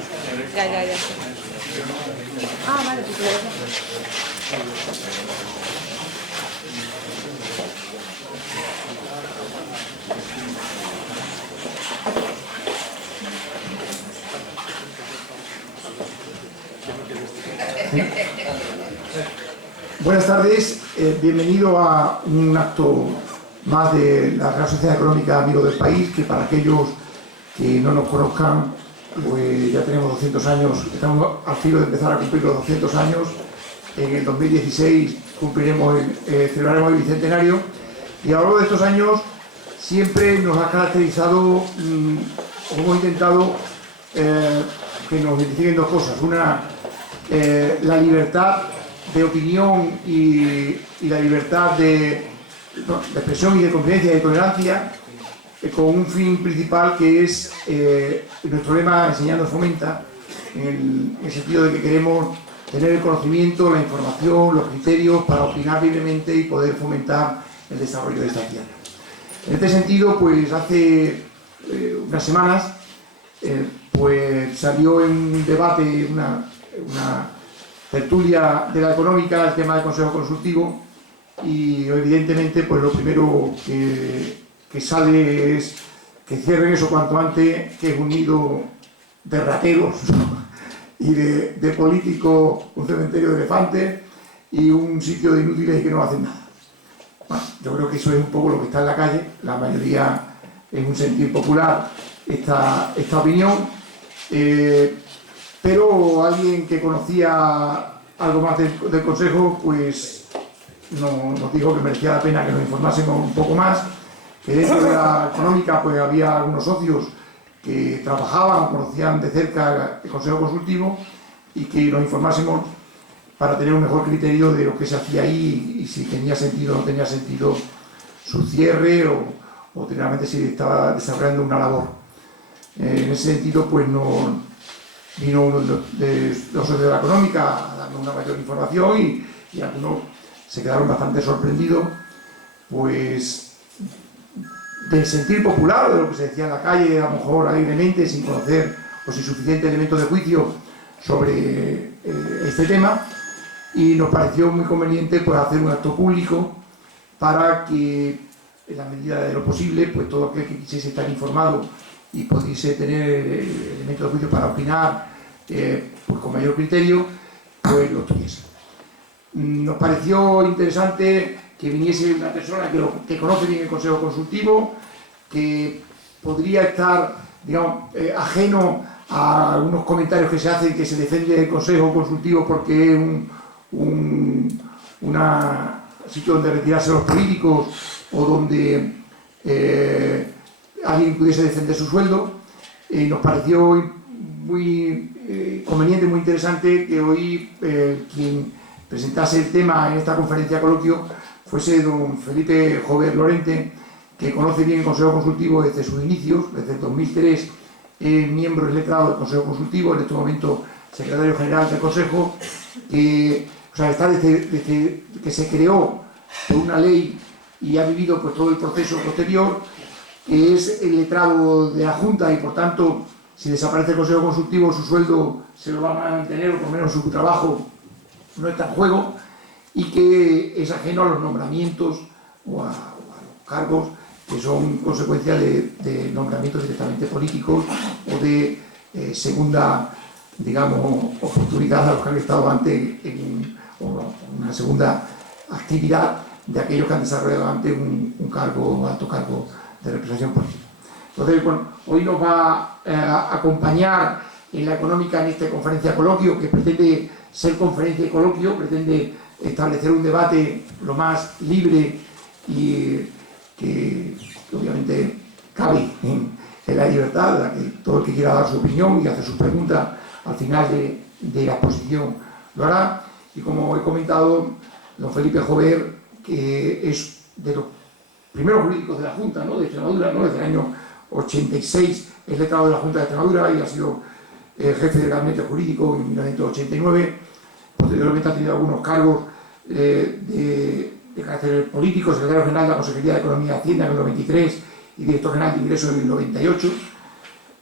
Ya. Ah, vale, pues lo dejo. Buenas tardes, bienvenido a un acto más de la Real Sociedad Económica Amigos del País, que para aquellos que no nos conozcan, pues ya tenemos 200 años, estamos al filo de empezar a cumplir los 200 años. En el 2016 celebraremos el bicentenario, y a lo largo de estos años siempre nos ha caracterizado, hemos intentado que nos identifiquen dos cosas: una, la libertad de opinión y la libertad de expresión y de convivencia y de tolerancia, con un fin principal que es nuestro lema Enseñando fomenta, en el sentido de que queremos tener el conocimiento, la información, los criterios para opinar libremente y poder fomentar el desarrollo de esta tierra. En este sentido, pues hace unas semanas pues salió en un debate, una tertulia de la económica, el tema del Consejo Consultivo, y evidentemente pues lo primero que sale es que cierren eso cuanto antes, que es un nido de rateros, ¿no? Y de políticos, un cementerio de elefantes y un sitio de inútiles que no hacen nada. Bueno, yo creo que eso es un poco lo que está en la calle. La mayoría es un sentir popular esta opinión, pero alguien que conocía algo más del Consejo pues nos dijo que merecía la pena que nos informásemos un poco más, que dentro de la económica pues había algunos socios que trabajaban o conocían de cerca el Consejo Consultivo, y que nos informásemos para tener un mejor criterio de lo que se hacía ahí y si tenía sentido o no tenía sentido su cierre, o realmente si estaba desarrollando una labor. En ese sentido pues vino uno de los socios de la económica a darnos una mayor información, y algunos se quedaron bastante sorprendidos pues del sentir popular, o de lo que se decía en la calle, a lo mejor alegremente, sin conocer o sin suficiente elemento de juicio sobre este tema, y nos pareció muy conveniente pues hacer un acto público para que, en la medida de lo posible, pues todo aquel que quisiese estar informado y pudiese tener elementos de juicio para opinar pues con mayor criterio, pues lo tuviese. Nos pareció interesante que viniese una persona que conoce bien el Consejo Consultivo, que podría estar, digamos, ajeno a algunos comentarios que se hacen, que se defiende el Consejo Consultivo porque es un sitio donde retirarse los políticos, o donde alguien pudiese defender su sueldo. Nos pareció muy conveniente, muy interesante que hoy quien presentase el tema en esta conferencia coloquio fuese don Felipe Jover Lorente, que conoce bien el Consejo Consultivo desde sus inicios, desde el 2003, miembro y letrado del Consejo Consultivo, en este momento secretario general del Consejo, está desde que se creó por una ley y ha vivido pues todo el proceso posterior, que es el letrado de la Junta, y por tanto, si desaparece el Consejo Consultivo, su sueldo se lo va a mantener, o por lo menos su trabajo no está en juego, y que es ajeno a los nombramientos o a los cargos que son consecuencia de nombramientos directamente políticos o de segunda, digamos, oportunidad a los que han estado antes en una segunda actividad de aquellos que han desarrollado antes un cargo, alto cargo de representación política. Entonces, bueno, hoy nos va a acompañar en la económica en esta conferencia coloquio, que pretende ser conferencia y coloquio, pretende establecer un debate lo más libre y que obviamente cabe en la libertad, la que todo el que quiera dar su opinión y hacer sus preguntas al final de la exposición lo hará. Y como he comentado, don Felipe Jover, que es de los primeros jurídicos de la Junta, ¿no?, de Extremadura, ¿no?, desde el año 86 es letrado de la Junta de Extremadura y ha sido jefe del gabinete jurídico en 1989. Posteriormente ha tenido algunos cargos de carácter político, secretario general de la Consejería de Economía y Hacienda en el 93 y director general de Ingresos en el 98.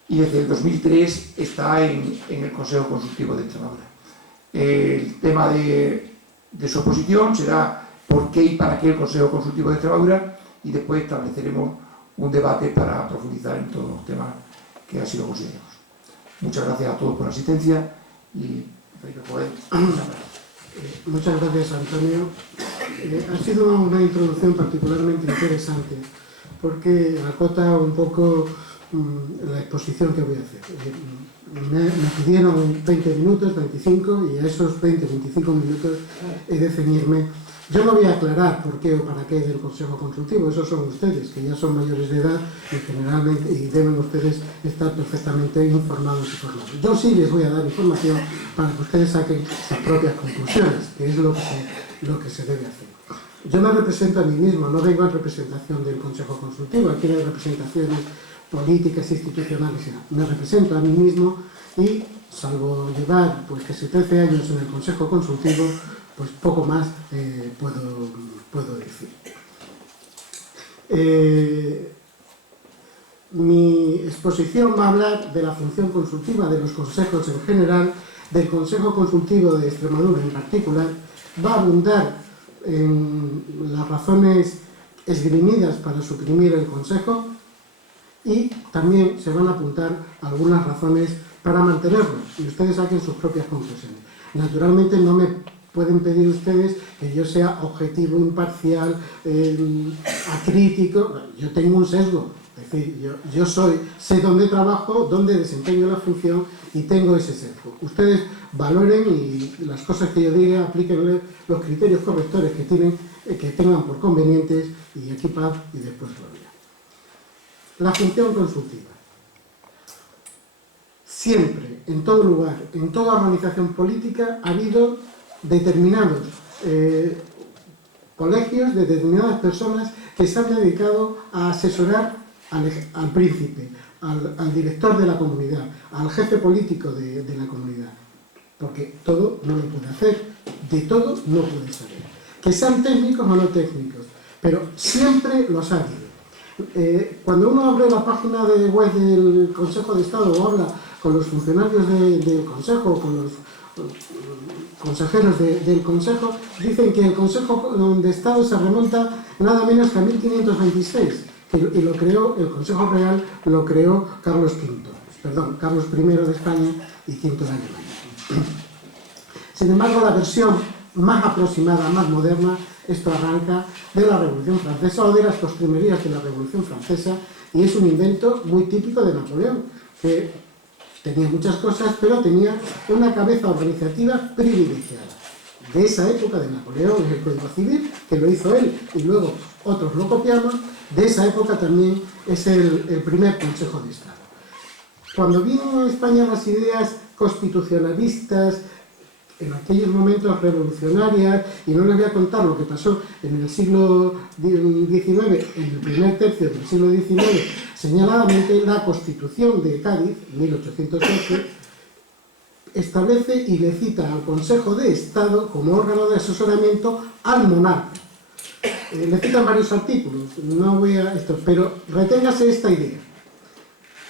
y desde el 2003 está en el Consejo Consultivo de Extremadura. El tema de su oposición será por qué y para qué el Consejo Consultivo de Extremadura, y después estableceremos un debate para profundizar en todos los temas que así lo consideremos. Muchas gracias a todos por la asistencia y muchas gracias, Antonio. Ha sido una introducción particularmente interesante porque acota un poco la exposición que voy a hacer. Me pidieron 20 minutos, 25, y a esos 20-25 minutos he de ceñirme. Yo no voy a aclarar por qué o para qué del Consejo Consultivo, esos son ustedes, que ya son mayores de edad y deben ustedes estar perfectamente informados y formados. Yo sí les voy a dar información para que ustedes saquen sus propias conclusiones, que es lo que se debe hacer. Yo me represento a mí mismo, no vengo en representación del Consejo Consultivo, aquí no hay representaciones políticas, institucionales, me represento a mí mismo y, salvo llevar pues casi 13 años en el Consejo Consultivo, pues poco más puedo decir. Mi exposición va a hablar de la función consultiva de los consejos en general, del Consejo Consultivo de Extremadura en particular, va a abundar en las razones esgrimidas para suprimir el Consejo y también se van a apuntar algunas razones para mantenerlo, y ustedes saquen sus propias conclusiones. Naturalmente no me pueden pedir ustedes que yo sea objetivo, imparcial, acrítico. Yo tengo un sesgo, es decir, yo sé dónde trabajo, dónde desempeño la función y tengo ese sesgo. Ustedes valoren y las cosas que yo diga, aplíquenle los criterios correctores que tengan por convenientes, y aquí paz y después gloria. La función consultiva. Siempre, en todo lugar, en toda organización política ha habido determinados colegios, de determinadas personas que se han dedicado a asesorar al príncipe, al director de la comunidad, al jefe político de la comunidad, porque todo no lo puede hacer, de todo no puede saber. Que sean técnicos o no técnicos, pero siempre los ha habido. Cuando uno abre la página web del Consejo de Estado o habla con los funcionarios del Consejo, con los consejeros del Consejo, dicen que el Consejo de Estado se remonta nada menos que a 1526, y lo creó, el Consejo Real lo creó Carlos I de España y V de Alemania. Sin embargo, la versión más aproximada, más moderna, esto arranca de la Revolución Francesa o de las postrimerías de la Revolución Francesa, y es un invento muy típico de Napoleón, que tenía muchas cosas, pero tenía una cabeza organizativa privilegiada. De esa época de Napoleón es el Código Civil, que lo hizo él, y luego otros lo copiamos. De esa época también es el primer Consejo de Estado. Cuando vino a España las ideas constitucionalistas, en aquellos momentos revolucionarias, y no les voy a contar lo que pasó en el siglo XIX, en el primer tercio del siglo XIX, señaladamente la Constitución de Cádiz, 1812, establece y le cita al Consejo de Estado como órgano de asesoramiento al monarca. Le citan varios artículos, no voy a esto, pero reténgase esta idea.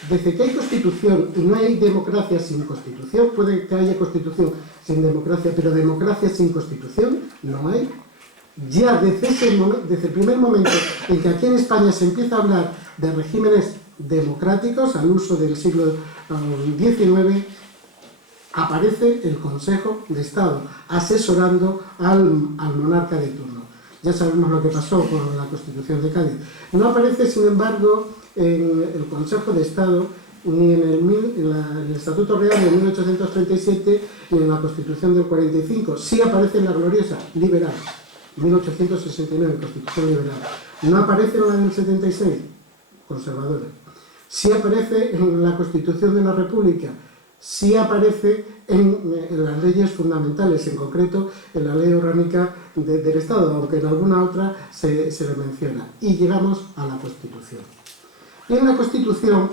Desde que hay Constitución y no hay democracia sin Constitución, puede que haya Constitución sin democracia, pero democracia sin Constitución no hay. Ya desde el primer momento en que aquí en España se empieza a hablar de regímenes democráticos al uso del siglo XIX, aparece el Consejo de Estado asesorando al monarca de turno. Ya sabemos lo que pasó con la Constitución de Cádiz. No aparece, sin embargo, en el Consejo de Estado ni en el Estatuto Real de 1837 ni en la Constitución del 45. Sí aparece en la gloriosa liberal, 1869, Constitución liberal. No aparece en la del 76, conservadora. Sí aparece en la Constitución de la República. Sí aparece en las leyes fundamentales, en concreto en la Ley Orgánica del Estado, aunque en alguna otra se le menciona. Y llegamos a la Constitución. Y en la Constitución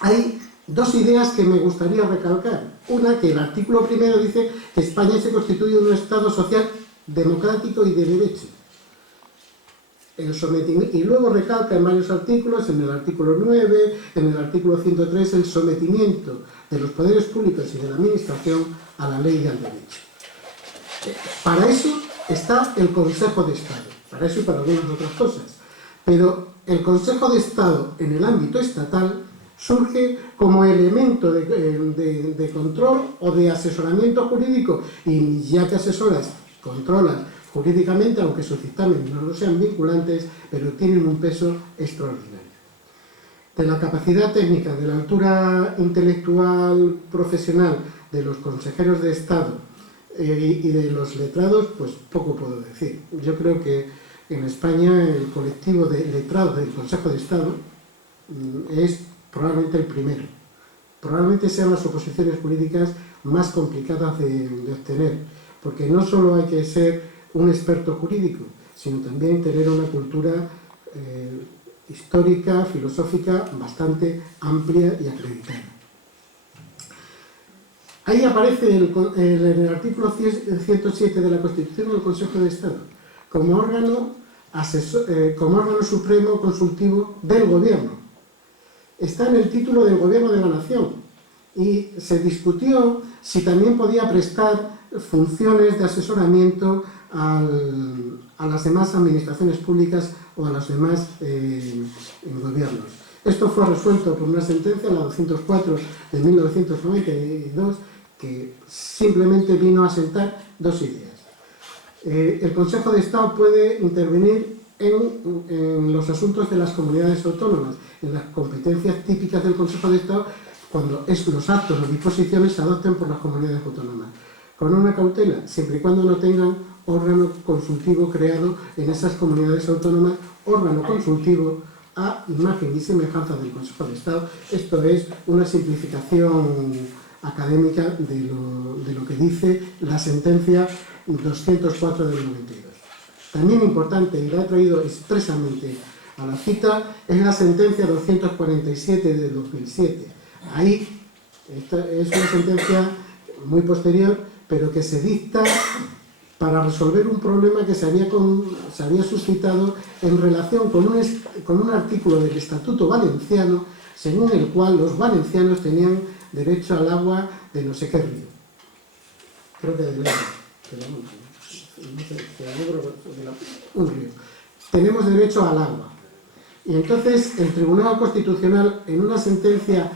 hay dos ideas que me gustaría recalcar. Una, que el artículo primero dice que España se constituye un Estado social, democrático y de derecho. el sometimiento, y luego recalca en varios artículos, en el artículo 9, en el artículo 103, el sometimiento de los poderes públicos y de la administración a la ley y al derecho. Para eso está el Consejo de Estado, para eso y para algunas otras cosas. Pero el Consejo de Estado en el ámbito estatal surge como elemento de control o de asesoramiento jurídico, y ya que asesoras, controlas jurídicamente, aunque sus dictámenes no sean vinculantes, pero tienen un peso extraordinario. De la capacidad técnica, de la altura intelectual profesional de los consejeros de Estado y de los letrados, pues poco puedo decir. Yo creo que en España el colectivo de letrados del Consejo de Estado es probablemente el primero. Probablemente sean las oposiciones jurídicas más complicadas de obtener, porque no solo hay que ser un experto jurídico, sino también tener una cultura histórica, filosófica, bastante amplia y acreditada. Ahí aparece en el artículo 107 de la Constitución el Consejo de Estado como órgano supremo consultivo del Gobierno. Está en el título del Gobierno de la Nación y se discutió si también podía prestar funciones de asesoramiento a las demás administraciones públicas o a los demás gobiernos. Esto fue resuelto por una sentencia, la 204 de 1992, que simplemente vino a sentar dos ideas. El Consejo de Estado puede intervenir en los asuntos de las comunidades autónomas, en las competencias típicas del Consejo de Estado, cuando los actos o disposiciones se adopten por las comunidades autónomas. Con una cautela, siempre y cuando no tengan órgano consultivo creado en esas comunidades autónomas, órgano consultivo a imagen y semejanza del Consejo de Estado. Esto es una simplificación académica de lo que dice la sentencia 204 del 92. También importante, y la he traído expresamente a la cita, es la sentencia 247 del 2007. Ahí es una sentencia muy posterior, pero que se dicta para resolver un problema que se había suscitado en relación con un artículo del Estatuto Valenciano, según el cual los valencianos tenían derecho al agua de no sé qué río. Creo que un río. Tenemos derecho al agua. Y entonces el Tribunal Constitucional, en una sentencia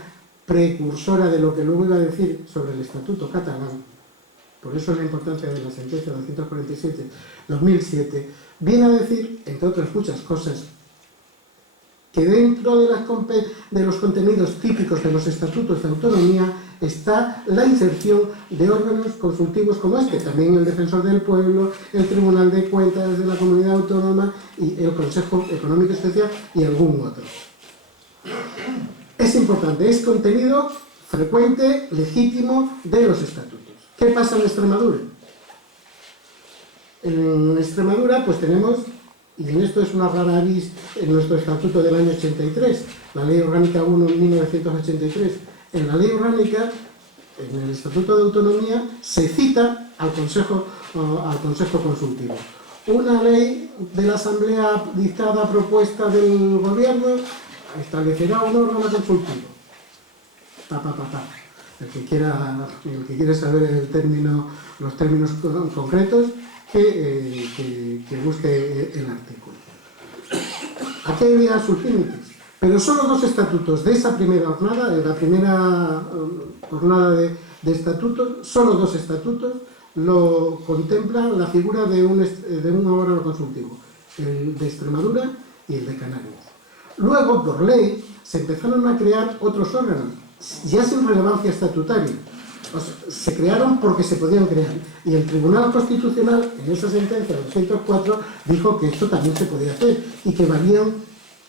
precursora de lo que luego iba a decir sobre el Estatuto catalán, por eso es la importancia de la sentencia 247-2007, viene a decir, entre otras muchas cosas, que dentro de los contenidos típicos de los estatutos de autonomía está la inserción de órganos consultivos como este, también el Defensor del Pueblo, el Tribunal de Cuentas de la Comunidad Autónoma y el Consejo Económico Especial y algún otro. Es importante, es contenido frecuente, legítimo de los estatutos. ¿Qué pasa en Extremadura? En Extremadura pues tenemos, y en esto es una rara avis en nuestro estatuto del año 83, la Ley Orgánica 1 de 1983, en la Ley Orgánica, en el Estatuto de Autonomía, se cita al Consejo Consultivo. Una ley de la Asamblea dictada a propuesta del Gobierno establecerá un órgano consultivo. El que quiera saber los términos concretos, que busque el artículo. Aquí había sus límites, pero solo dos estatutos de esa primera jornada, de la primera jornada de estatutos, solo dos estatutos lo contemplan la figura de un órgano consultivo, el de Extremadura y el de Canarias. Luego, por ley, se empezaron a crear otros órganos, ya sin relevancia estatutaria. Se crearon porque se podían crear. Y el Tribunal Constitucional, en esa sentencia 204, dijo que esto también se podía hacer y que valían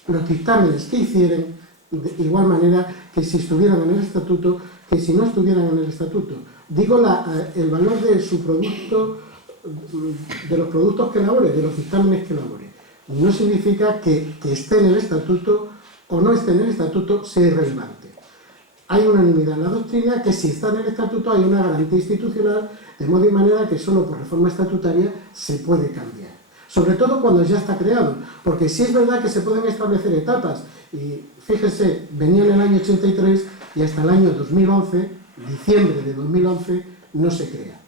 los dictámenes que hicieran de igual manera que si estuvieran en el estatuto, que si no estuvieran en el estatuto. Digo el valor de su producto, de los productos que elabore, de los dictámenes que elabore. No significa que esté en el estatuto o no esté en el estatuto sea irrelevante. Hay unanimidad en la doctrina que si está en el estatuto hay una garantía institucional, de modo y manera que solo por reforma estatutaria se puede cambiar. sobre todo cuando ya está creado, porque sí es verdad que se pueden establecer etapas, y fíjese, venía en el año 83 y hasta el año 2011, diciembre de 2011, no se crea.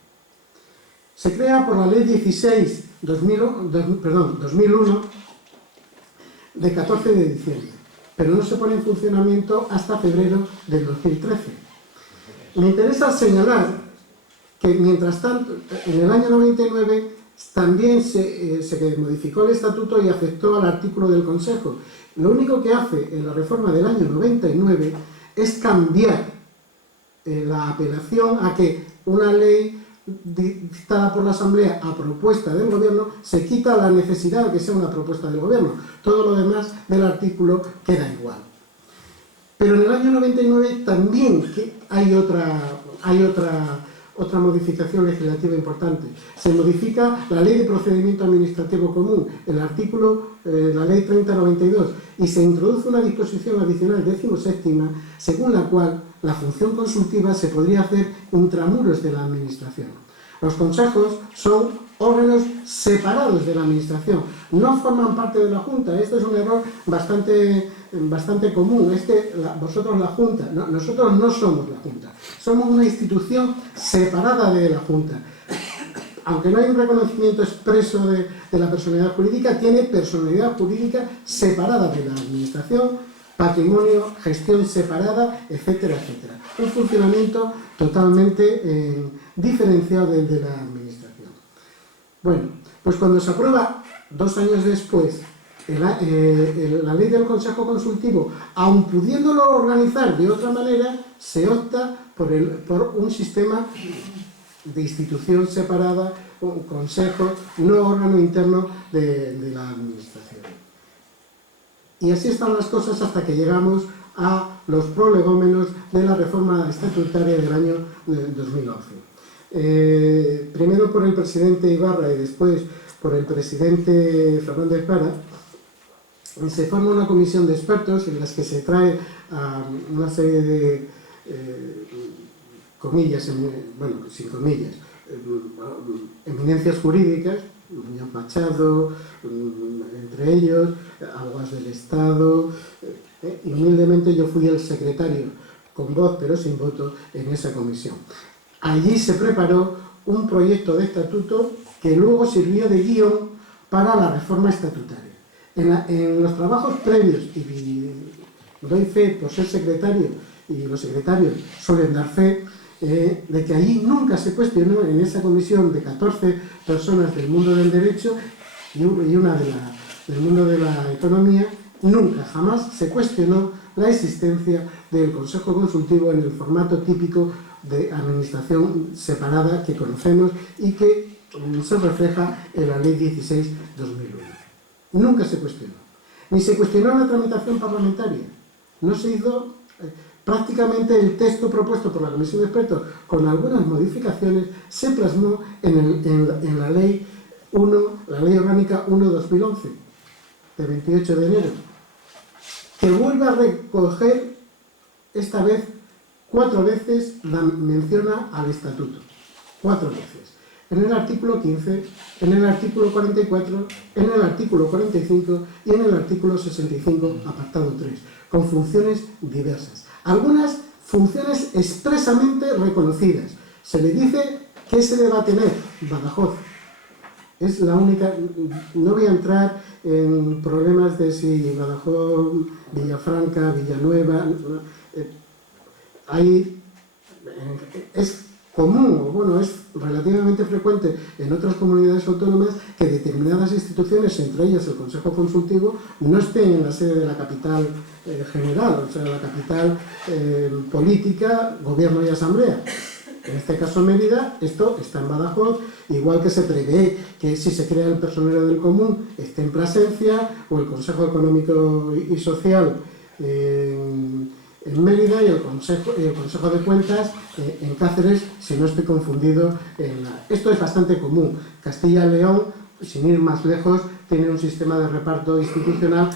Se crea por la Ley 2001 de 14 de diciembre, pero no se pone en funcionamiento hasta febrero del 2013. Me interesa señalar que mientras tanto, en el año 99 también se modificó el estatuto y afectó al artículo del Consejo. Lo único que hace en la reforma del año 99 es cambiar la apelación a que una ley dictada por la Asamblea a propuesta del Gobierno, se quita la necesidad de que sea una propuesta del Gobierno. Todo lo demás del artículo queda igual. Pero en el año 99 también hay otra modificación legislativa importante. Se modifica la Ley de Procedimiento Administrativo Común, el artículo, la Ley 3092, y se introduce una disposición adicional 17ª, según la cual la función consultiva se podría hacer intramuros de la Administración. Los consejos son órganos separados de la Administración, no forman parte de la Junta. Esto es un error bastante común, es que vosotros la Junta, no, nosotros no somos la Junta, somos una institución separada de la Junta. Aunque no hay un reconocimiento expreso de la personalidad jurídica, tiene personalidad jurídica separada de la Administración, patrimonio, gestión separada, etcétera, etcétera. Un funcionamiento totalmente diferenciado del de la Administración. Bueno, pues cuando se aprueba 2 años después la ley del Consejo Consultivo, aun pudiéndolo organizar de otra manera, se opta por un sistema de institución separada, un consejo, no órgano interno de la Administración. Y así están las cosas hasta que llegamos a los prolegómenos de la reforma estatutaria del año 2011. Primero por el presidente Ibarra y después por el presidente Fernández Vara, se forma una comisión de expertos en las que se trae a una serie de comillas, bueno, sin comillas, eminencias jurídicas, Muñoz Machado, entre ellos, abogados del Estado, y humildemente yo fui el secretario, con voz pero sin voto, en esa comisión. Allí se preparó un proyecto de estatuto que luego sirvió de guión para la reforma estatutaria. En los trabajos previos, y doy fe por ser secretario, y los secretarios suelen dar fe, de que allí nunca se cuestionó, en esa comisión de 14 personas del mundo del derecho y una del mundo de la economía, nunca, jamás se cuestionó la existencia del Consejo Consultivo en el formato típico de administración separada que conocemos y que se refleja en la Ley 16/2001. Nunca se cuestionó. Ni se cuestionó la tramitación parlamentaria. No se hizo... Prácticamente el texto propuesto por la Comisión de Expertos, con algunas modificaciones, se plasmó en la Ley 1, la Ley Orgánica 1/2011, de 28 de enero, que vuelve a recoger, esta vez, 4 veces la menciona al Estatuto. 4 veces. En el artículo 15, en el artículo 44, en el artículo 45 y en el artículo 65, apartado 3, con funciones diversas. Algunas funciones expresamente reconocidas. Se le dice qué sede va a tener Badajoz. Es la única... No voy a entrar en problemas de si Badajoz, Villafranca, Villanueva... es común, o bueno, es relativamente frecuente en otras comunidades autónomas que determinadas instituciones, entre ellas el Consejo Consultivo, no estén en la sede de la capital general, o sea, la capital política, gobierno y asamblea. En este caso Mérida, esto está en Badajoz, igual que se prevé que si se crea el personero del común esté en Plasencia, o el Consejo Económico y Social en Mérida y el Consejo de Cuentas en Cáceres, si no estoy confundido. Esto es bastante común. Castilla y León, sin ir más lejos, tiene un sistema de reparto institucional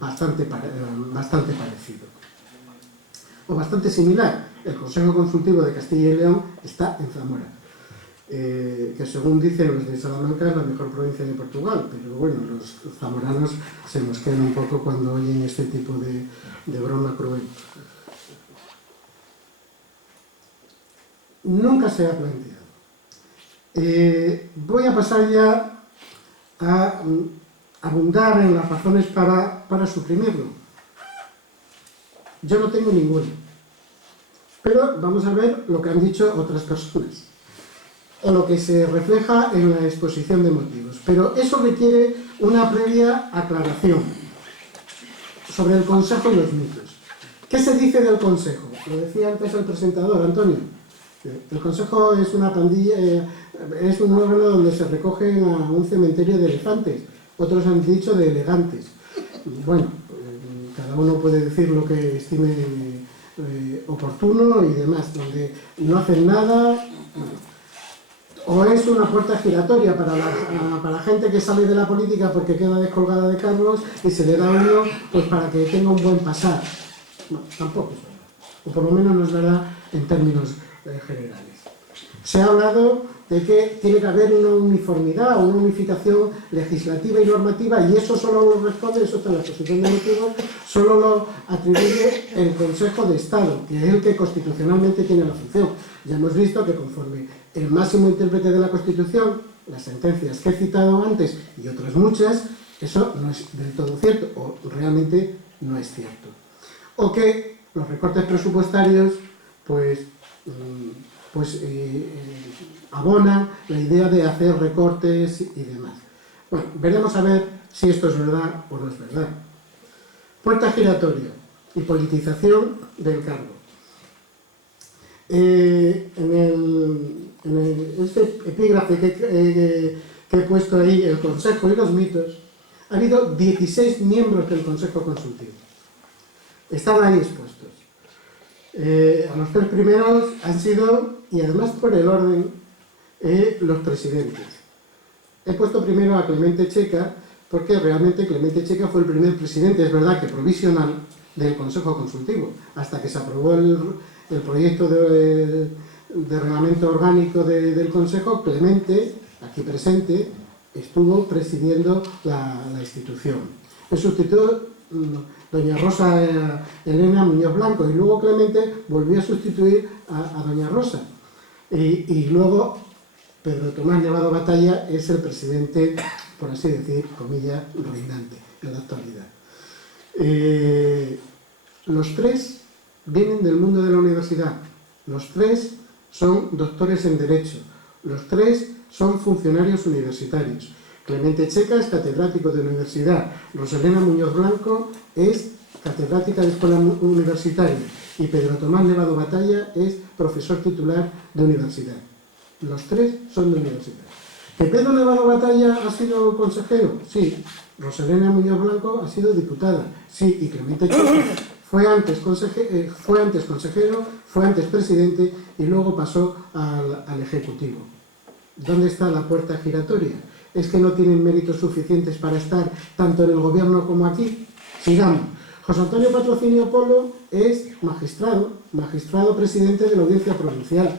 bastante parecido. O bastante similar. El Consejo Consultivo de Castilla y León está en Zamora. que según dicen los de Salamanca es la mejor provincia de Portugal, pero bueno, los zamoranos se mosquean un poco cuando oyen este tipo de broma cruel. Nunca se ha planteado. Voy a pasar ya a abundar en las razones para suprimirlo. Yo no tengo ninguna, pero vamos a ver lo que han dicho otras personas, o lo que se refleja en la exposición de motivos. Pero eso requiere una previa aclaración sobre el Consejo y los mitos. ¿Qué se dice del Consejo? Lo decía antes el presentador, Antonio. El Consejo es una pandilla, es un órgano donde se recogen a un cementerio de elefantes, otros han dicho de elegantes. Bueno, cada uno puede decir lo que estime oportuno y demás, donde no hacen nada. O es una puerta giratoria para gente que sale de la política porque queda descolgada de cargos y se le da uno pues para que tenga un buen pasar. No, tampoco es verdad. O por lo menos no es verdad en términos generales. Se ha hablado de que tiene que haber una uniformidad, una unificación legislativa y normativa, y eso solo lo responde, eso está en la exposición de motivos, solo lo atribuye el Consejo de Estado, que es el que constitucionalmente tiene la función. Ya hemos visto que conforme el máximo intérprete de la Constitución, las sentencias que he citado antes y otras muchas, eso no es del todo cierto, o realmente no es cierto. O que los recortes presupuestarios, abona la idea de hacer recortes y demás. Bueno, veremos a ver si esto es verdad o no es verdad. Puerta giratoria y politización del cargo. Este epígrafe que he puesto ahí, el Consejo y los mitos, ha habido 16 miembros del Consejo Consultivo. Están ahí expuestos. A los 3 primeros han sido, y además por el orden, los presidentes. He puesto primero a Clemente Checa, porque realmente Clemente Checa fue el primer presidente, es verdad que provisional, del Consejo Consultivo, hasta que se aprobó el proyecto de reglamento orgánico del Consejo. Clemente, aquí presente, estuvo presidiendo la institución. En sustituto, doña Rosa Elena Muñoz Blanco, y luego Clemente volvió a sustituir a doña Rosa. Y luego Pedro Tomás Nevado Batalla es el presidente, por así decir, comillas, reinante en la actualidad. Los 3 vienen del mundo de la universidad, los 3 son doctores en Derecho, los 3 son funcionarios universitarios. Clemente Checa es catedrático de universidad, Rosalena Muñoz Blanco es catedrática de escuela universitaria y Pedro Tomás Nevado Batalla es profesor titular de universidad. Los 3 son de universidad. ¿Que Pedro Nevado Batalla ha sido consejero? Sí. Rosalena Muñoz Blanco ha sido diputada. Sí. Y Clemente Checa fue antes consejero, fue antes presidente y luego pasó al Ejecutivo. ¿Dónde está la puerta giratoria? ¿Es que no tienen méritos suficientes para estar tanto en el gobierno como aquí? Sigamos. José Antonio Patrocinio Polo es magistrado presidente de la Audiencia Provincial.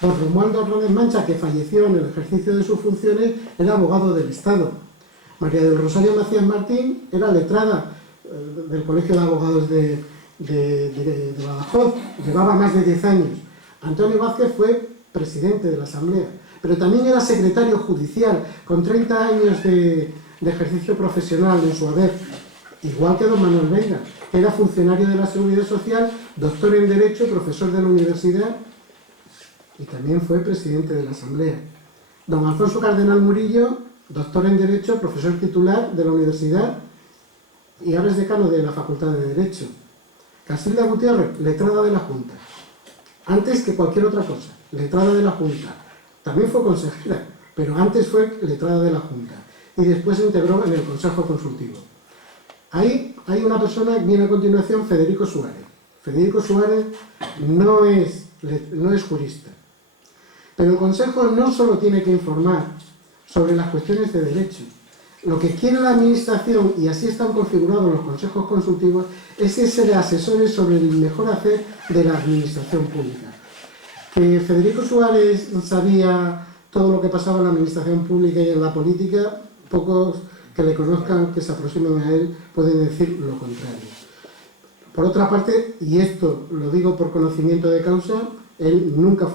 Don Romualdo Hernández Mancha, que falleció en el ejercicio de sus funciones, era abogado del Estado. María del Rosario Macías Martín era letrada del Colegio de Abogados de Badajoz, llevaba más de 10 años. Antonio Vázquez fue presidente de la Asamblea, pero también era secretario judicial, con 30 años de ejercicio profesional en su haber, igual que don Manuel Venga, que era funcionario de la Seguridad Social, doctor en Derecho, profesor de la universidad, y también fue presidente de la Asamblea. Don Alfonso Cardenal Murillo, doctor en Derecho, profesor titular de la universidad y ahora es decano de la Facultad de Derecho. Casilda Gutiérrez, letrada de la Junta. Antes que cualquier otra cosa, letrada de la Junta. También fue consejera, pero antes fue letrada de la Junta. Y después se integró en el Consejo Consultivo. Ahí hay una persona que viene a continuación, Federico Suárez. Federico Suárez no es jurista. Pero el Consejo no solo tiene que informar sobre las cuestiones de derecho. Lo que quiere la Administración, y así están configurados los consejos consultivos, es que se le asesore sobre el mejor hacer de la Administración pública. Que Federico Suárez sabía todo lo que pasaba en la administración pública y en la política, pocos que le conozcan, que se aproximen a él, pueden decir lo contrario. Por otra parte, y esto lo digo por conocimiento de causa, él nunca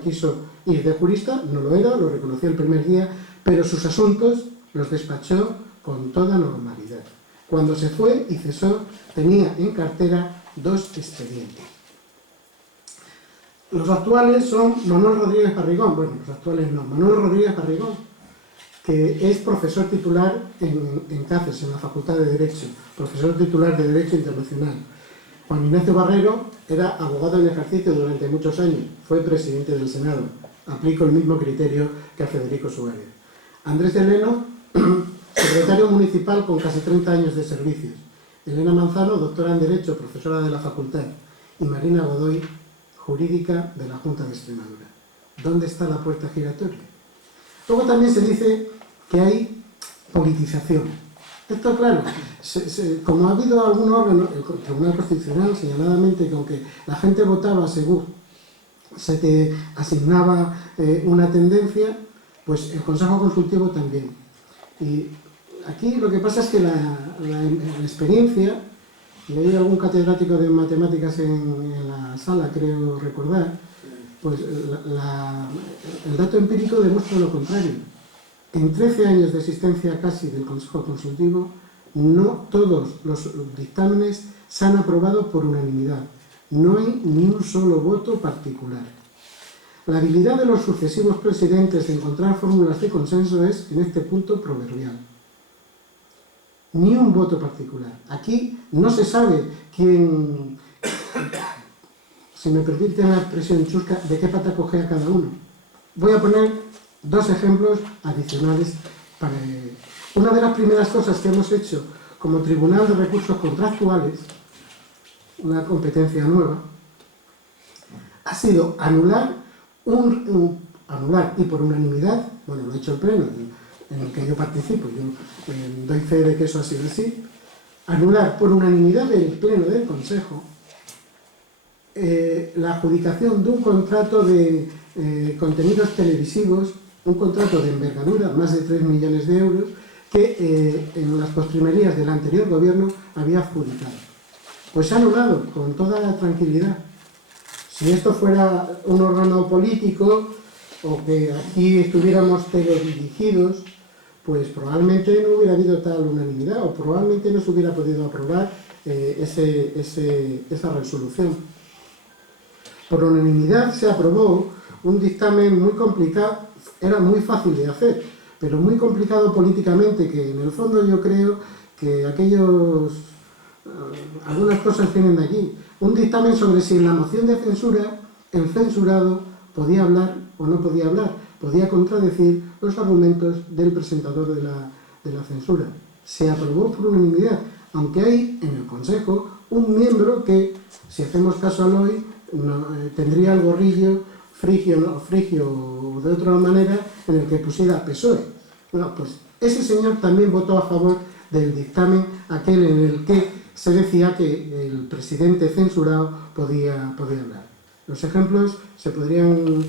quiso ir de jurista, no lo era, lo reconoció el primer día, pero sus asuntos los despachó con toda normalidad. Cuando se fue y cesó, tenía en cartera 2 expedientes. Los actuales son Manuel Rodríguez Barrigón, bueno, los actuales no, Manuel Rodríguez Barrigón, que es profesor titular en CACES, en la Facultad de Derecho, profesor titular de Derecho Internacional. Juan Ignacio Barrero era abogado en ejercicio durante muchos años, fue presidente del Senado. Aplico el mismo criterio que a Federico Suárez. Andrés Heleno, secretario municipal con casi 30 años de servicios. Elena Manzano, doctora en Derecho, profesora de la Facultad. Y Marina Godoy, jurídica de la Junta de Extremadura. ¿Dónde está la puerta giratoria? Luego también se dice que hay politización. Esto, claro, como ha habido algún órgano, el Tribunal Constitucional, señaladamente, que aunque la gente votaba según se te asignaba una tendencia, pues el Consejo Consultivo también. Y aquí lo que pasa es que la experiencia, leí algún catedrático de matemáticas en la sala, creo recordar, pues el dato empírico demuestra lo contrario. En 13 años de existencia casi del Consejo Consultivo, no todos los dictámenes se han aprobado por unanimidad. No hay ni un solo voto particular. La habilidad de los sucesivos presidentes de encontrar fórmulas de consenso es, en este punto, proverbial. Ni un voto particular. Aquí no se sabe quién, si me permite la expresión chusca, de qué pata cogea cada uno. Voy a poner 2 ejemplos adicionales. Una de las primeras cosas que hemos hecho como Tribunal de Recursos Contractuales, una competencia nueva, ha sido anular y por unanimidad, bueno, lo ha hecho el Pleno, en el que yo participo, yo doy fe de que eso ha sido así, anular por unanimidad del Pleno del Consejo la adjudicación de un contrato de contenidos televisivos, un contrato de envergadura, más de 3 millones de euros, que en las postrimerías del anterior gobierno había adjudicado. Pues se ha anulado con toda tranquilidad. Si esto fuera un órgano político o que aquí estuviéramos teledirigidos, pues probablemente no hubiera habido tal unanimidad o probablemente no se hubiera podido aprobar esa resolución. Por unanimidad se aprobó un dictamen muy complicado, era muy fácil de hacer, pero muy complicado políticamente, que en el fondo yo creo que algunas cosas vienen de aquí. Un dictamen sobre si en la moción de censura el censurado podía hablar o no podía hablar, podía contradecir los argumentos del presentador de la censura. Se aprobó por unanimidad, aunque hay en el Consejo un miembro que, si hacemos caso al hoy, tendría el gorrillo frigio o de otra manera en el que pusiera PSOE. Bueno, pues ese señor también votó a favor del dictamen aquel en el que se decía que el presidente censurado podía hablar. Los ejemplos se podrían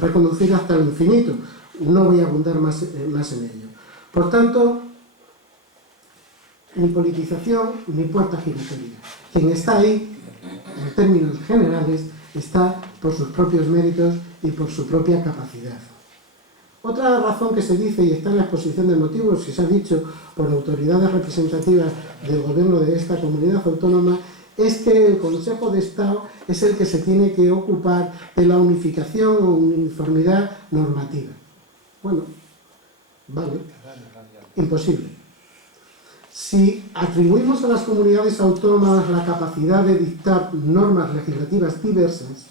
reconducir hasta el infinito. No voy a abundar más en ello. Por tanto, ni politización ni puerta giratoria. Quien está ahí, en términos generales, está por sus propios méritos y por su propia capacidad. Otra razón que se dice, y está en la exposición de motivos, y se ha dicho por autoridades representativas del gobierno de esta comunidad autónoma, es que el Consejo de Estado es el que se tiene que ocupar de la unificación o uniformidad normativa. Bueno, vale, imposible. Si atribuimos a las comunidades autónomas la capacidad de dictar normas legislativas diversas,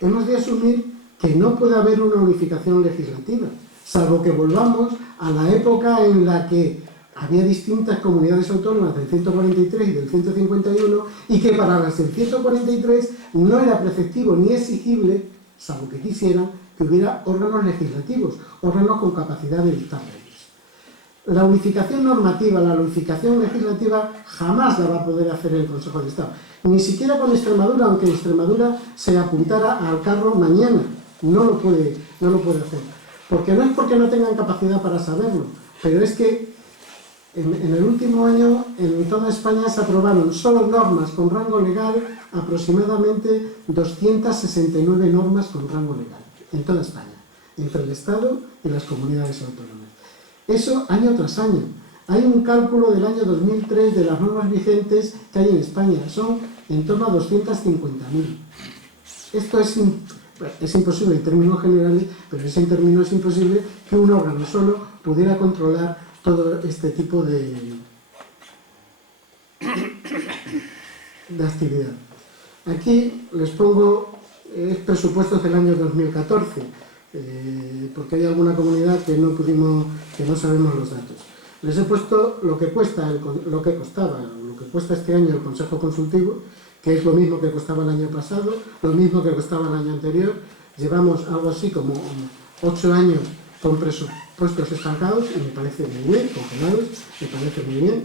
hemos de asumir que no puede haber una unificación legislativa, salvo que volvamos a la época en la que había distintas comunidades autónomas del 143 y del 151 y que para las del 143 no era preceptivo ni exigible, salvo que quisieran, que hubiera órganos legislativos, órganos con capacidad de dictar leyes. La unificación normativa, la unificación legislativa jamás la va a poder hacer el Consejo de Estado. Ni siquiera con Extremadura, aunque Extremadura se apuntara al carro mañana. No lo puede hacer. Porque no es porque no tengan capacidad para saberlo, pero es que en el último año en toda España se aprobaron solo normas con rango legal, aproximadamente 269 normas con rango legal, en toda España, entre el Estado y las comunidades autónomas. Eso año tras año. Hay un cálculo del año 2003 de las normas vigentes que hay en España, son en torno a 250.000. Esto es imposible en términos generales, pero es en términos imposible que un órgano solo pudiera controlar todo este tipo de actividad. Aquí les pongo presupuestos del año 2014, porque hay alguna comunidad que no sabemos los datos. Les he puesto lo que cuesta este año el Consejo Consultivo, que es lo mismo que costaba el año pasado, lo mismo que costaba el año anterior. Llevamos algo así como 8 años con presupuestos estancados y me parece muy bien, congelados, me parece muy bien.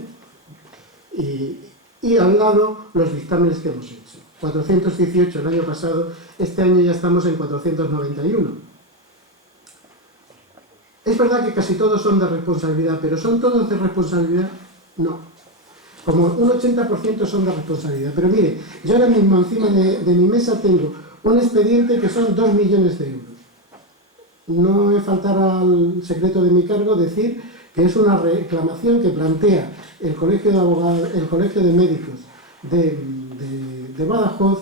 Y al lado los dictámenes que hemos hecho. 418 el año pasado, este año ya estamos en 491. Es verdad que casi todos son de responsabilidad, pero ¿son todos de responsabilidad? No. Como un 80% son de responsabilidad. Pero mire, yo ahora mismo encima de mi mesa tengo un expediente que son 2 millones de euros. No me faltará al secreto de mi cargo decir que es una reclamación que plantea el Colegio de Abogados, el Colegio de Médicos de Badajoz,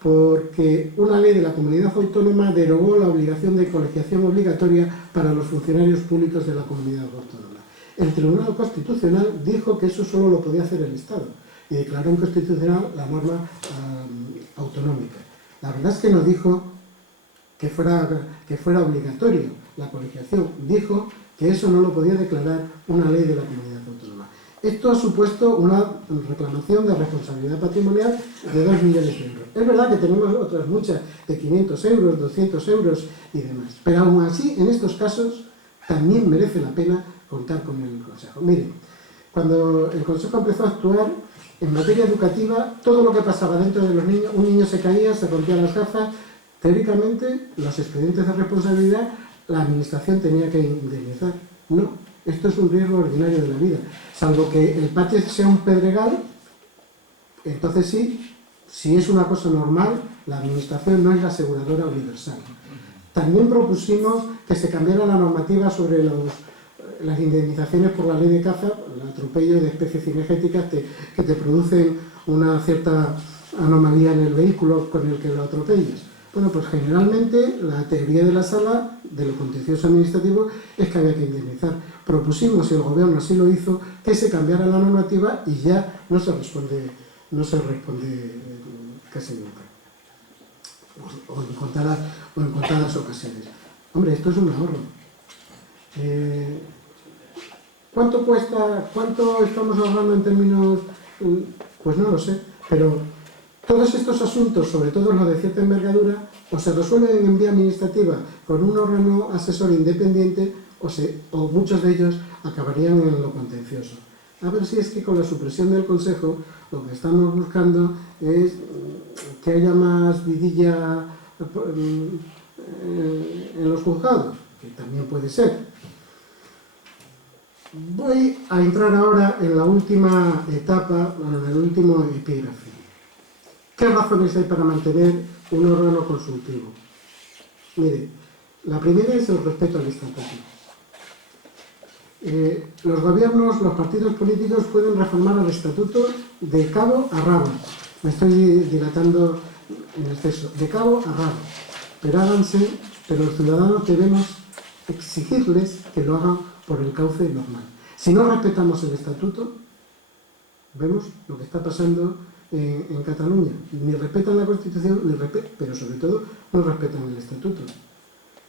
porque una ley de la comunidad autónoma derogó la obligación de colegiación obligatoria para los funcionarios públicos de la comunidad autónoma. El Tribunal Constitucional dijo que eso solo lo podía hacer el Estado y declaró inconstitucional la norma autonómica. La verdad es que no dijo que fuera obligatorio la colegiación, dijo que eso no lo podía declarar una ley de la comunidad autónoma. Esto ha supuesto una reclamación de responsabilidad patrimonial de 2 millones de euros. Es verdad que tenemos otras muchas de 500 euros, 200 euros y demás, pero aún así, en estos casos, también merece la pena contar con el Consejo. Miren, cuando el Consejo empezó a actuar en materia educativa, todo lo que pasaba dentro de los niños, un niño se caía, se rompía las gafas, teóricamente, los expedientes de responsabilidad, la administración tenía que indemnizar. No, esto es un riesgo ordinario de la vida. Salvo que el patio sea un pedregal, entonces sí, si es una cosa normal, la administración no es la aseguradora universal. También propusimos que se cambiara la normativa sobre las indemnizaciones por la ley de caza, el atropello de especies cinegéticas que te producen una cierta anomalía en el vehículo con el que lo atropellas. Bueno, pues generalmente la teoría de la sala, de lo contencioso administrativo, es que había que indemnizar. Propusimos, y el gobierno así lo hizo, que se cambiara la normativa y ya no se responde casi nunca. O en contadas ocasiones. Hombre, esto es un ahorro. ¿Cuánto cuesta? ¿Cuánto estamos ahorrando en términos? Pues no lo sé, pero todos estos asuntos, sobre todo los de cierta envergadura, o se resuelven en vía administrativa con un órgano asesor independiente o muchos de ellos acabarían en lo contencioso. A ver si es que con la supresión del Consejo lo que estamos buscando es que haya más vidilla en los juzgados, que también puede ser. Voy a entrar ahora en la última etapa, en el último epígrafe. ¿Qué razones hay para mantener un órgano consultivo? Mire, la primera es el respeto al estatuto. Los gobiernos, los partidos políticos pueden reformar el estatuto de cabo a rabo. Me estoy dilatando en exceso. De cabo a rabo. Pero los ciudadanos debemos exigirles que lo hagan por el cauce normal. Si no respetamos el estatuto, vemos lo que está pasando en Cataluña. Ni respetan la Constitución, pero sobre todo no respetan el estatuto.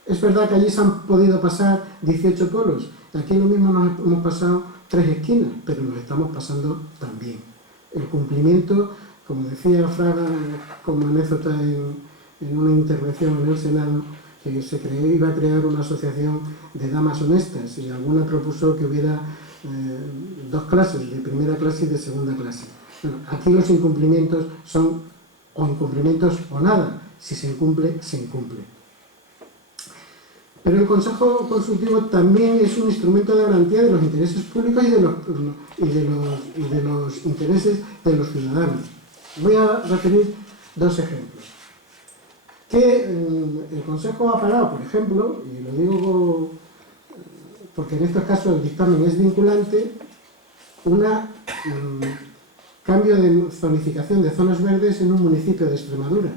Es verdad que allí se han podido pasar 18 pueblos. Aquí lo mismo nos hemos pasado 3 esquinas, pero nos estamos pasando también. El cumplimiento, como decía Fraga como anécdota en una intervención en el Senado, que iba a crear una asociación de damas honestas y alguna propuso que hubiera dos clases, de primera clase y de segunda clase. Bueno, aquí los incumplimientos son o incumplimientos o nada. Si se incumple, se incumple. Pero el Consejo Consultivo también es un instrumento de garantía de los intereses públicos y de los intereses de los ciudadanos. Voy a referir dos ejemplos. Que el Consejo ha parado, por ejemplo, y lo digo porque en estos casos el dictamen es vinculante, cambio de zonificación de zonas verdes en un municipio de Extremadura.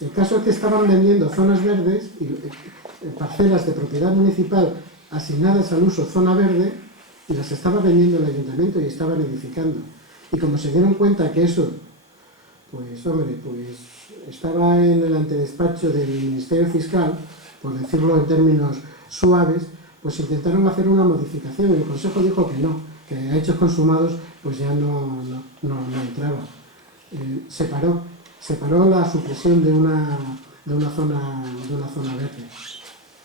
El caso es que estaban vendiendo zonas verdes, parcelas de propiedad municipal asignadas al uso zona verde, y las estaba vendiendo el ayuntamiento y estaban edificando. Y como se dieron cuenta que eso, pues hombre, pues estaba en el antedespacho del Ministerio Fiscal, por decirlo en términos suaves, pues intentaron hacer una modificación y el Consejo dijo que no, que a hechos consumados pues ya no entraba. Separó la supresión de una zona verde.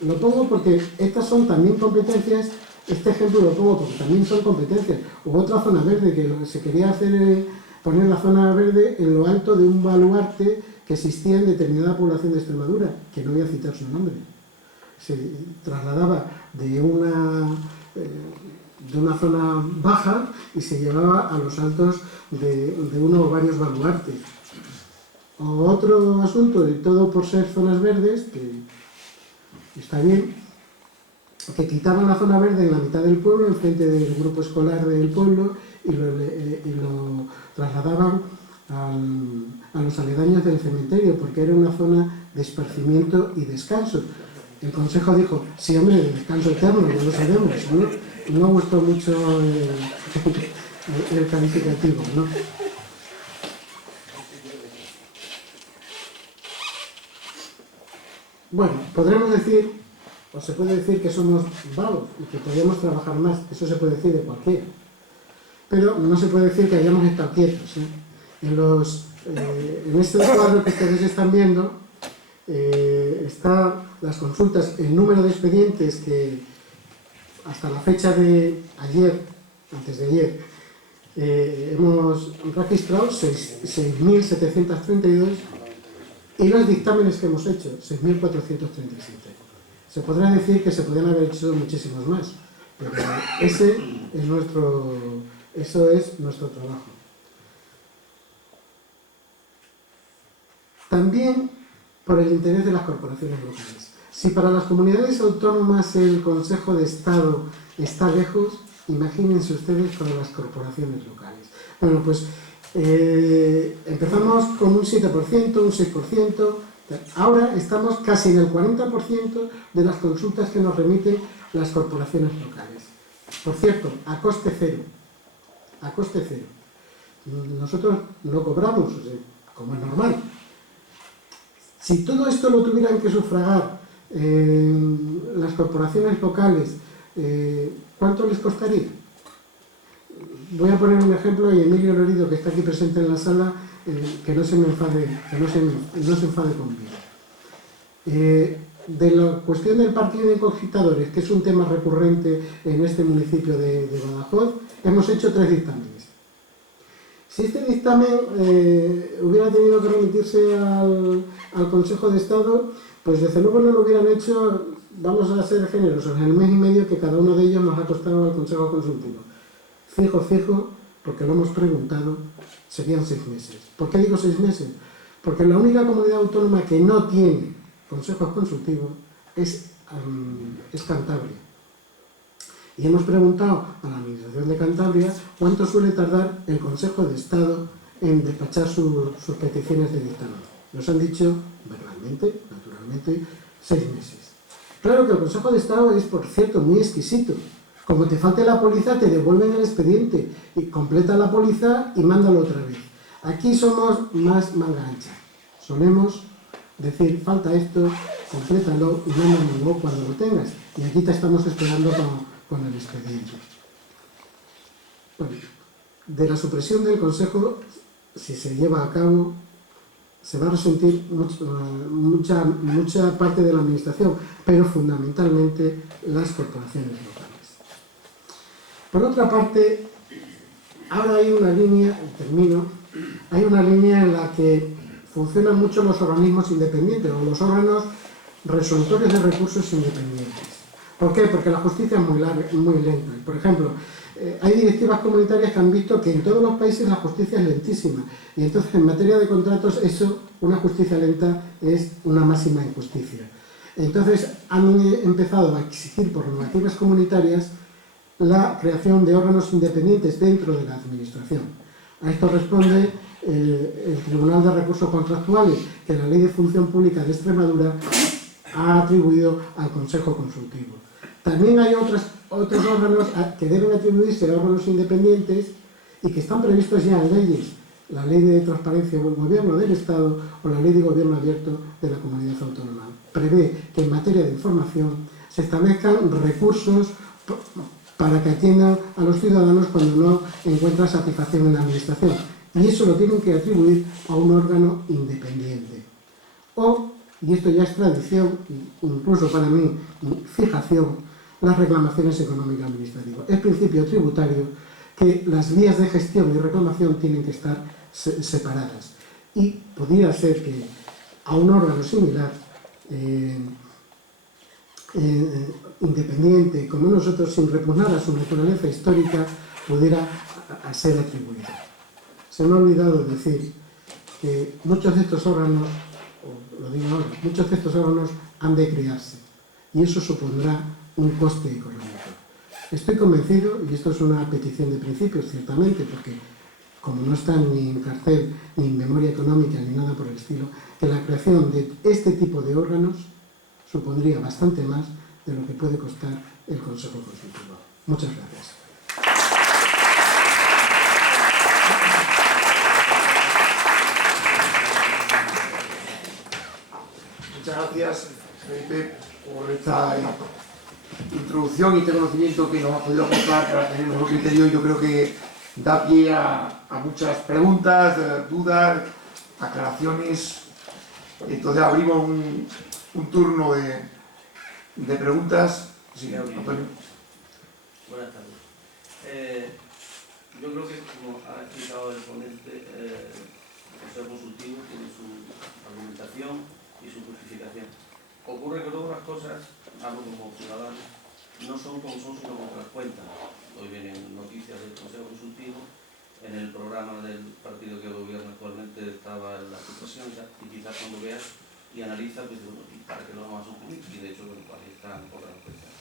Lo pongo porque estas son también competencias, este ejemplo lo pongo porque también son competencias. Hubo otra zona verde que se quería hacer, poner la zona verde en lo alto de un baluarte que existía en determinada población de Extremadura, que no voy a citar su nombre. Se trasladaba de una zona baja y se llevaba a los altos de uno o varios baluartes. O otro asunto, de todo por ser zonas verdes, que está bien, que quitaban la zona verde en la mitad del pueblo, enfrente del grupo escolar del pueblo, y lo trasladaban a los aledaños del cementerio, porque era una zona de esparcimiento y descanso. El Consejo dijo, sí, hombre, de descanso eterno, ya lo sabemos, ¿no? No gustó mucho el calificativo, ¿no? Bueno, podremos decir, o se puede decir que somos vagos y que podríamos trabajar más, eso se puede decir de cualquiera. Pero no se puede decir que hayamos estado quietos, ¿eh? En este cuadro que ustedes están viendo, están las consultas, el número de expedientes que hasta la fecha de ayer, antes de ayer, hemos registrado 6.732 y los dictámenes que hemos hecho, 6.437. Se podrá decir que se podrían haber hecho muchísimos más, pero eso es nuestro trabajo. También por el interés de las corporaciones locales. Si para las comunidades autónomas el Consejo de Estado está lejos, imagínense ustedes para las corporaciones locales. Bueno, pues empezamos con un 7%, un 6%, ahora estamos casi en el 40% de las consultas que nos remiten las corporaciones locales. Por cierto, a coste cero. A coste cero. Nosotros no cobramos, o sea, como es normal. Si todo esto lo tuvieran que sufragar las corporaciones locales, ¿cuánto les costaría? Voy a poner un ejemplo y Emilio Lorido, que está aquí presente en la sala, que no se me enfade, no se enfade conmigo. De la cuestión del partido de concitadores, que es un tema recurrente en este municipio de Badajoz, hemos hecho 3 dictámenes. Si este dictamen hubiera tenido que remitirse al Consejo de Estado, pues desde luego no lo hubieran hecho, vamos a ser generosos, en el mes y medio que cada uno de ellos nos ha costado al Consejo Consultivo. Fijo, porque lo hemos preguntado, serían 6 meses. ¿Por qué digo 6 meses? Porque la única comunidad autónoma que no tiene consejos consultivos es Cantabria. Y hemos preguntado a la Administración de Cantabria cuánto suele tardar el Consejo de Estado en despachar sus peticiones de dictamen. Nos han dicho, verbalmente, naturalmente, 6 meses. Claro que el Consejo de Estado es, por cierto, muy exquisito. Como te falte la póliza, te devuelven el expediente y completa la póliza y mándalo otra vez. Aquí somos más manga ancha. Solemos decir, falta esto, complétalo y mándalo cuando lo tengas. Y aquí te estamos esperando con el expediente. Bueno, de la supresión del Consejo, si se lleva a cabo, se va a resentir mucha parte de la Administración, pero fundamentalmente las corporaciones locales. Por otra parte, ahora hay una línea, termino, hay una línea en la que funcionan mucho los organismos independientes o los órganos resolutorios de recursos independientes. ¿Por qué? Porque la justicia es muy lenta. Por ejemplo, hay directivas comunitarias que han visto que en todos los países la justicia es lentísima y entonces en materia de contratos eso, una justicia lenta, es una máxima injusticia. Entonces han empezado a exigir por normativas comunitarias la creación de órganos independientes dentro de la administración. A esto responde el Tribunal de Recursos Contractuales, que la Ley de Función Pública de Extremadura ha atribuido al Consejo Consultivo. También hay otros órganos que deben atribuirse a órganos independientes y que están previstos ya en leyes. La Ley de Transparencia y Buen Gobierno del Estado o la Ley de Gobierno Abierto de la Comunidad Autónoma. Prevé que en materia de información se establezcan recursos para que atiendan a los ciudadanos cuando no encuentran satisfacción en la administración. Y eso lo tienen que atribuir a un órgano independiente. O, y esto ya es tradición, incluso para mí, fijación, las reclamaciones económicas administrativas. Es principio tributario que las vías de gestión y reclamación tienen que estar separadas. Y podría ser que a un órgano similar, independiente, como nosotros, sin repugnar a su naturaleza histórica, pudiera ser atribuido. Se me ha olvidado decir que muchos de estos órganos, o lo digo ahora, muchos de estos órganos han de crearse y eso supondrá un coste económico. Estoy convencido, y esto es una petición de principios, ciertamente, porque como no están ni en cartel, ni en memoria económica, ni nada por el estilo, que la creación de este tipo de órganos supondría bastante más de lo que puede costar el Consejo Consultivo. Muchas gracias. Muchas gracias, Felipe, por esta introducción y este conocimiento que nos ha podido aportar para tener un mejor criterio. Yo creo que da pie a muchas preguntas, dudas, aclaraciones. Entonces abrimos un turno de preguntas. Sí, Antonio. Buenas tardes. Yo creo que, como ha explicado el ponente, el Consejo Consultivo tiene su argumentación y su justificación. Ocurre que luego las cosas, hablo como ciudadano, no son como son, sino como las cuentan. Hoy vienen noticias del Consejo Consultivo, en el programa del partido que gobierna actualmente estaba la situación, y quizás cuando veas y analiza, pues bueno, ¿y para qué lo vamos a suprimir? Y de hecho, bueno, pues ahí están otras cuestiones.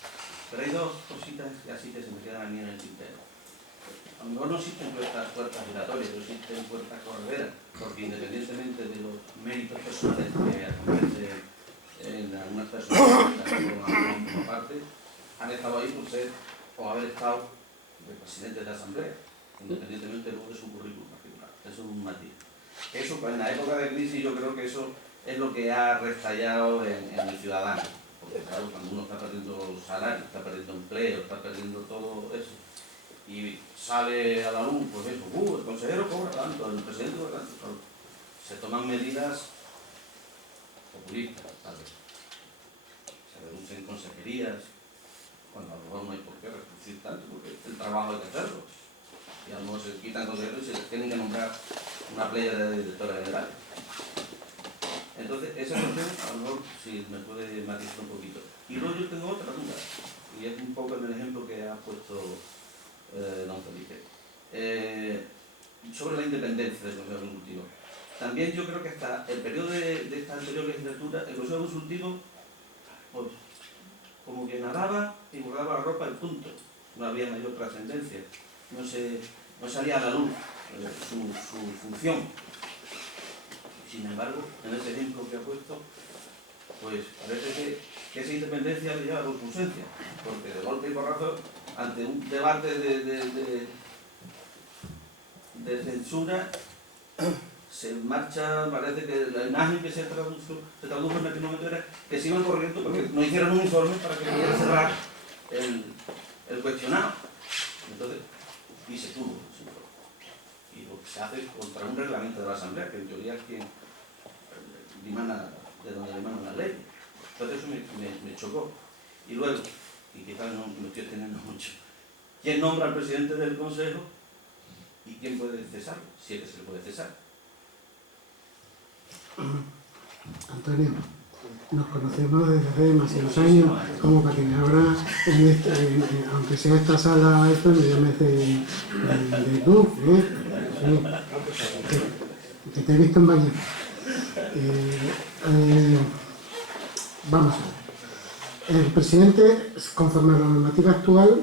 Pero hay dos cositas que así que se me quedan a mí en el tintero. A lo mejor no existen puertas giratorias, pero existen puertas correderas, porque independientemente de los méritos personales que acontecen en algunas personas que forman parte, han estado ahí por ser o haber estado de presidente de la Asamblea, independientemente luego de su currículum particular. Eso es un matiz. Eso, pues, en la época de crisis, yo creo que eso es lo que ha restallado en el ciudadano. Porque claro, cuando uno está perdiendo salario, está perdiendo empleo, está perdiendo todo eso, y sale a la luz, pues eso, el consejero cobra tanto, el presidente cobra tanto, se toman medidas populistas, tal vez. Se reducen consejerías, cuando a lo mejor no hay por qué reducir tanto, porque el trabajo hay que hacerlo. Y a lo mejor se quitan consejeros y se les tienen que nombrar una playa de directora general. Entonces, esa cuestión, a lo mejor, si me puede matizar un poquito. Y luego yo tengo otra duda, y es un poco en el ejemplo que ha puesto don Felipe, sobre la independencia del Consejo Consultivo. También yo creo que hasta el periodo de esta anterior legislatura, el Consejo Consultivo, pues, como que nadaba y guardaba la ropa al punto. No había mayor trascendencia. No salía a la luz su función. Sin embargo, en ese ejemplo que ha puesto, pues parece que esa independencia le lleva a su ausencia, porque de golpe y porrazo, ante un debate de censura, se marcha, parece que la imagen que se tradujo en aquel momento era que se iban corriendo porque no hicieron un informe para que pudiera cerrar el cuestionado. Entonces, y se tuvo ese informe. Y lo que se hace contra un reglamento de la Asamblea, que en teoría es quien de donde emanan las leyes. Entonces eso me chocó. Y luego, y quizás no me estoy extendiendo mucho, quién nombra al presidente del Consejo y quién puede cesarlo, si es que se le puede cesar. Antonio, nos conocemos desde hace demasiados años, como para que ahora, aunque sea esta sala, esto me llames de tú, que te he visto en baño. Vamos a ver. El presidente, conforme a la normativa actual,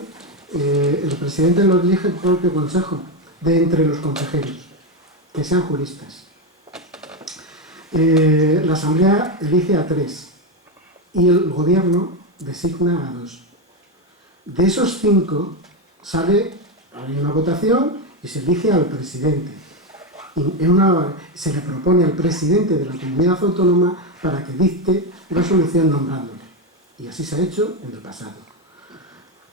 el presidente lo elige el propio Consejo, de entre los consejeros, que sean juristas. La Asamblea elige a 3 y el Gobierno designa a 2. De esos 5 hay una votación y se elige al presidente. Se le propone al presidente de la comunidad autónoma para que dicte resolución nombrándole. Y así se ha hecho en el pasado.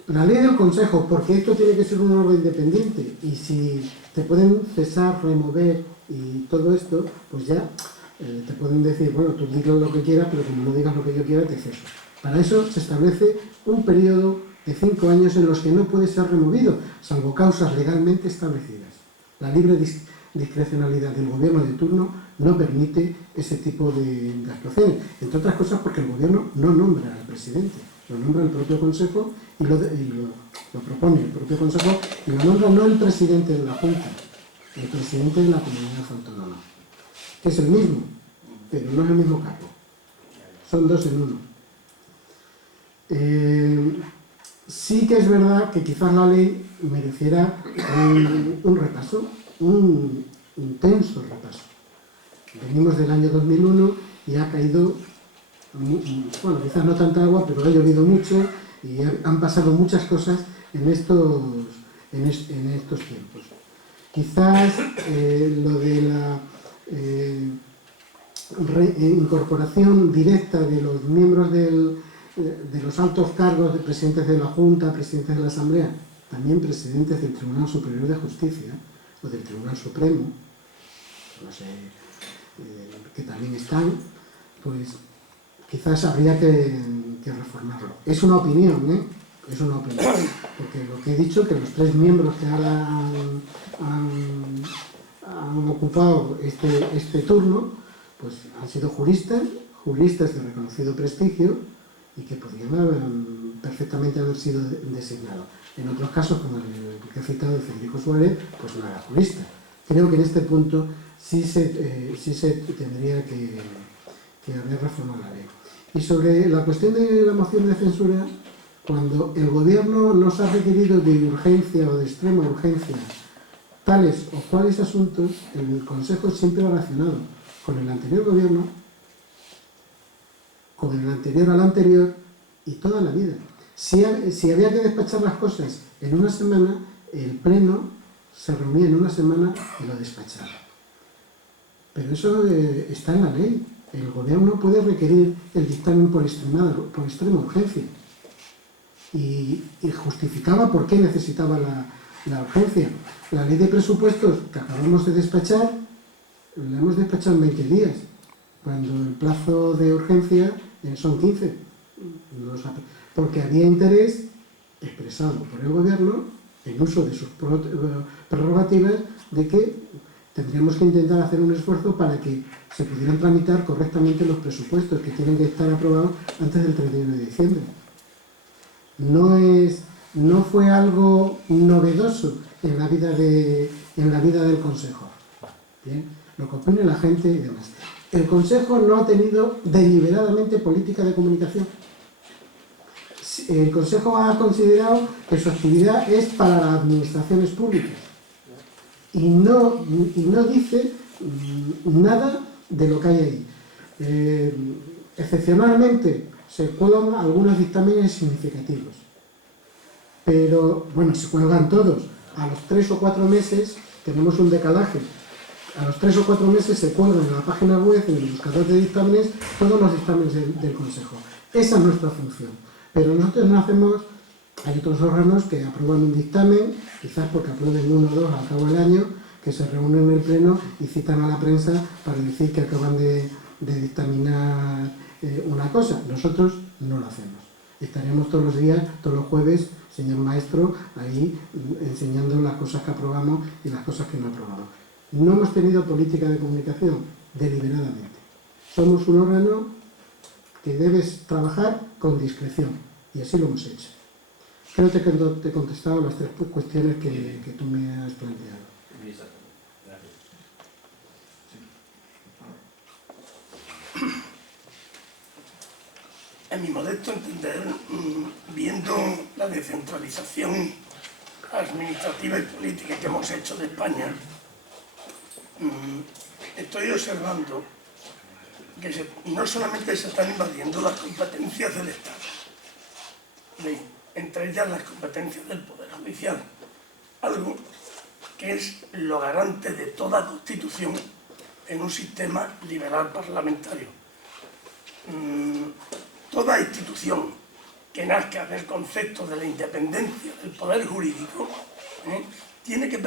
La ley del Consejo, porque esto tiene que ser un órgano independiente y si te pueden cesar, remover y todo esto, pues ya te pueden decir, bueno, tú digas lo que quieras, pero como no digas lo que yo quiera, te ceso. Para eso se establece un periodo de 5 años en los que no puede ser removido, salvo causas legalmente establecidas. La libre discrecionalidad del gobierno de turno no permite ese tipo de actuaciones, entre otras cosas porque el gobierno no nombra al presidente, lo nombra el propio Consejo y lo propone el propio Consejo y lo nombra no el presidente de la Junta, el presidente de la comunidad autónoma, que es el mismo, pero no es el mismo cargo, son 2 en 1. Sí que es verdad que quizás la ley mereciera un repaso, un intenso repaso. Venimos del año 2001 y ha caído, bueno, quizás no tanta agua, pero ha llovido mucho y han pasado muchas cosas en estos tiempos. Quizás lo de la incorporación directa de los miembros de los altos cargos de presidentes de la Junta, presidentes de la Asamblea, también presidentes del Tribunal Superior de Justicia o del Tribunal Supremo, no sé, que también están, pues quizás habría que reformarlo. Es una opinión, es una opinión, porque lo que he dicho, que los 3 miembros que ahora han ocupado este turno, pues han sido juristas de reconocido prestigio y que podrían perfectamente haber sido designados. En otros casos, como el que he citado de Federico Suárez, pues no era jurista. Creo que en este punto sí se tendría que haber reformado la ley. Y sobre la cuestión de la moción de censura, cuando el Gobierno nos ha requerido de urgencia o de extrema urgencia tales o cuales asuntos, el Consejo siempre ha relacionado con el anterior Gobierno, con el anterior al anterior y toda la vida. Si había que despachar las cosas en una semana, el Pleno se reunía en una semana y lo despachaba. Pero eso está en la ley. El Gobierno puede requerir el dictamen por extrema urgencia. Y justificaba por qué necesitaba la urgencia. La ley de presupuestos que acabamos de despachar, la hemos despachado en 20 días, cuando el plazo de urgencia son 15. Porque había interés expresado por el Gobierno en uso de sus prerrogativas de que tendríamos que intentar hacer un esfuerzo para que se pudieran tramitar correctamente los presupuestos que tienen que estar aprobados antes del 31 de diciembre. No fue algo novedoso en la vida del Consejo. ¿Bien? Lo que opine la gente y demás. El Consejo no ha tenido deliberadamente política de comunicación. El Consejo ha considerado que su actividad es para las administraciones públicas y no dice nada de lo que hay ahí. Excepcionalmente se cuelgan algunos dictámenes significativos, pero bueno, se cuelgan todos. A los 3 o 4 meses tenemos un decalaje. A los 3 o 4 meses se cuelgan en la página web, en el buscador de dictámenes, todos los dictámenes del Consejo. Esa es nuestra función. Pero nosotros no hacemos, hay otros órganos que aprueban un dictamen, quizás porque aprueben 1 o 2 al cabo del año, que se reúnen en el Pleno y citan a la prensa para decir que acaban de dictaminar una cosa. Nosotros no lo hacemos. Estaremos todos los días, todos los jueves, señor maestro, ahí enseñando las cosas que aprobamos y las cosas que no aprobamos. No hemos tenido política de comunicación deliberadamente. Somos un órgano que debes trabajar con discreción, y así lo hemos hecho. Creo que te he contestado las 3 cuestiones que tú me has planteado. Exactamente. Gracias. En mi modesto entender, viendo la descentralización administrativa y política que hemos hecho de España, estoy observando que no solamente se están invadiendo las competencias del Estado, entre ellas las competencias del Poder Judicial, algo que es lo garante de toda constitución en un sistema liberal parlamentario. Toda institución que nazca del concepto de la independencia del poder jurídico tiene que